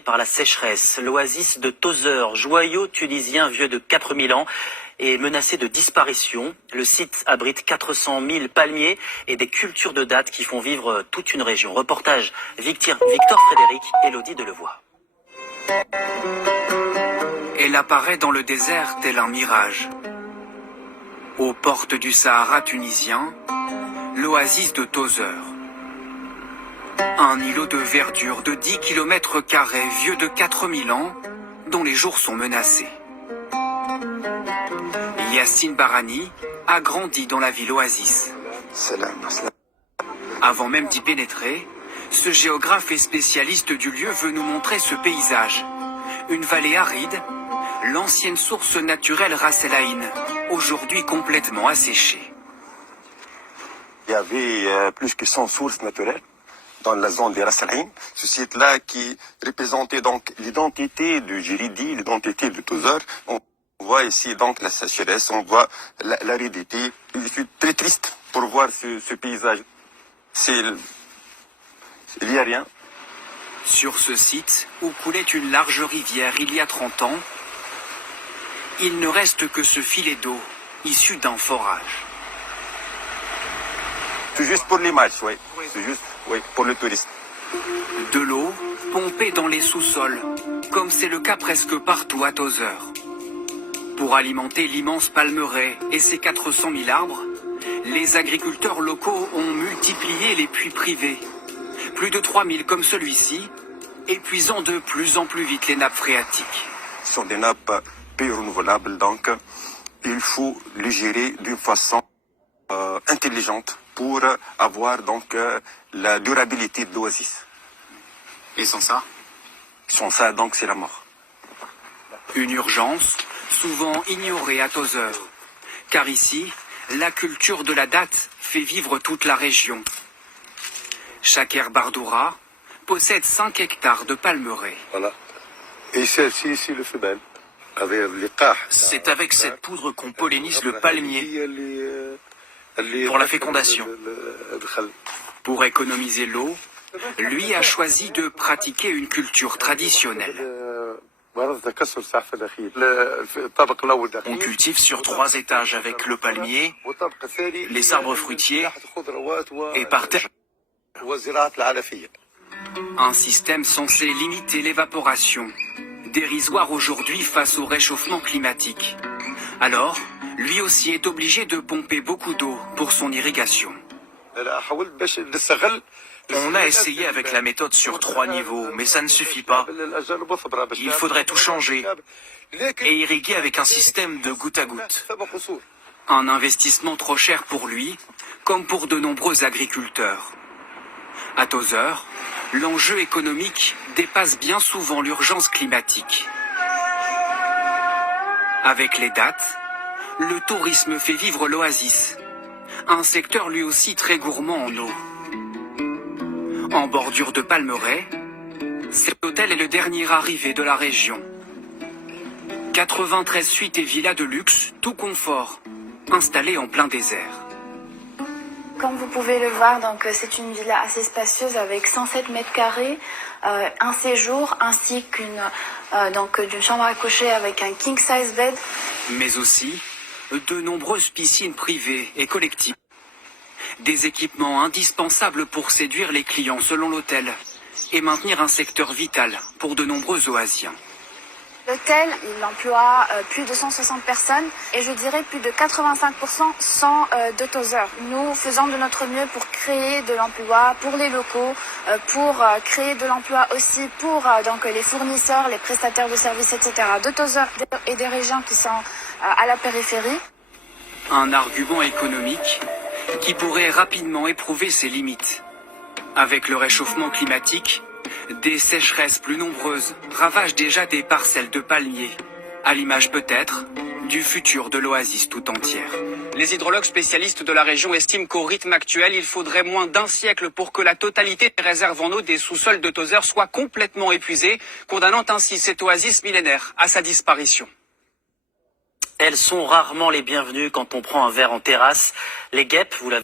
par la sécheresse. L'oasis de Tozeur, joyau tunisien vieux de 4000 ans, est menacé de disparition. Le site abrite 400 000 palmiers et des cultures de dattes qui font vivre toute une région. Reportage Victor Frédéric, Élodie Delevoye. Elle apparaît dans le désert tel un mirage. Aux portes du Sahara tunisien, l'oasis de Tozeur. Un îlot de verdure de 10 km² vieux de 4000 ans, dont les jours sont menacés. Yassine Barani a grandi dans la ville oasis. Avant même d'y pénétrer, ce géographe et spécialiste du lieu veut nous montrer ce paysage. Une vallée aride, l'ancienne source naturelle Ras El Aïn, aujourd'hui complètement asséchée. Il y avait plus que 100 sources naturelles dans la zone des Ras El Aïn. Ce site-là qui représentait donc l'identité de Jiridi, l'identité de Tozeur. On voit ici donc la sécheresse, on voit l'aridité. Je suis très triste pour voir ce paysage. Il n'y a rien. Sur ce site, où coulait une large rivière il y a 30 ans, il ne reste que ce filet d'eau, issu d'un forage. C'est juste pour l'image, oui. C'est juste pour le tourisme. De l'eau pompée dans les sous-sols, comme c'est le cas presque partout à Tozeur. Pour alimenter l'immense palmeraie et ses 400 000 arbres, les agriculteurs locaux ont multiplié les puits privés. Plus de 3000 comme celui-ci, épuisant de plus en plus vite les nappes phréatiques. Ce sont des nappes peu renouvelables, donc il faut les gérer d'une façon intelligente pour avoir donc la durabilité de l'oasis. Et sans ça? Sans ça, donc, c'est la mort. Une urgence, souvent ignorée à Tozeur. Car ici, la culture de la datte fait vivre toute la région. Chaque herbardoura possède 5 hectares de palmeraie. Voilà. Et celle-ci, ici, le femelle. C'est avec cette poudre qu'on pollinise le palmier pour la fécondation. Pour économiser l'eau, lui a choisi de pratiquer une culture traditionnelle. On cultive sur 3 étages avec le palmier, les arbres fruitiers et par terre. Un système censé limiter l'évaporation, dérisoire aujourd'hui face au réchauffement climatique. Alors, lui aussi est obligé de pomper beaucoup d'eau pour son irrigation. On a essayé avec la méthode sur 3 niveaux, mais ça ne suffit pas. Il faudrait tout changer et irriguer avec un système de goutte à goutte. Un investissement trop cher pour lui, comme pour de nombreux agriculteurs. À Tozeur, l'enjeu économique dépasse bien souvent l'urgence climatique. Avec les dattes, le tourisme fait vivre l'oasis, un secteur lui aussi très gourmand en eau. En bordure de palmeraie, cet hôtel est le dernier arrivé de la région. 93 suites et villas de luxe, tout confort, installées en plein désert. Comme vous pouvez le voir, donc c'est une villa assez spacieuse avec 107 mètres carrés, un séjour ainsi d'une chambre à coucher avec un king size bed. Mais aussi de nombreuses piscines privées et collectives. Des équipements indispensables pour séduire les clients selon l'hôtel et maintenir un secteur vital pour de nombreux oasiens. L'hôtel, il emploie plus de 160 personnes et je dirais plus de 85% sont de Tozeur. Nous faisons de notre mieux pour créer de l'emploi pour les locaux, pour créer de l'emploi aussi pour donc les fournisseurs, les prestataires de services, etc. de Tozeur et des régions qui sont à la périphérie. Un argument économique qui pourrait rapidement éprouver ses limites. Avec le réchauffement climatique, des sécheresses plus nombreuses ravagent déjà des parcelles de palmiers, à l'image peut-être du futur de l'oasis tout entière. Les hydrologues spécialistes de la région estiment qu'au rythme actuel, il faudrait moins d'1 siècle pour que la totalité des réserves en eau des sous-sols de Tozeur soit complètement épuisée, condamnant ainsi cette oasis millénaire à sa disparition. Elles sont rarement les bienvenues quand on prend un verre en terrasse. Les guêpes, vous l'avez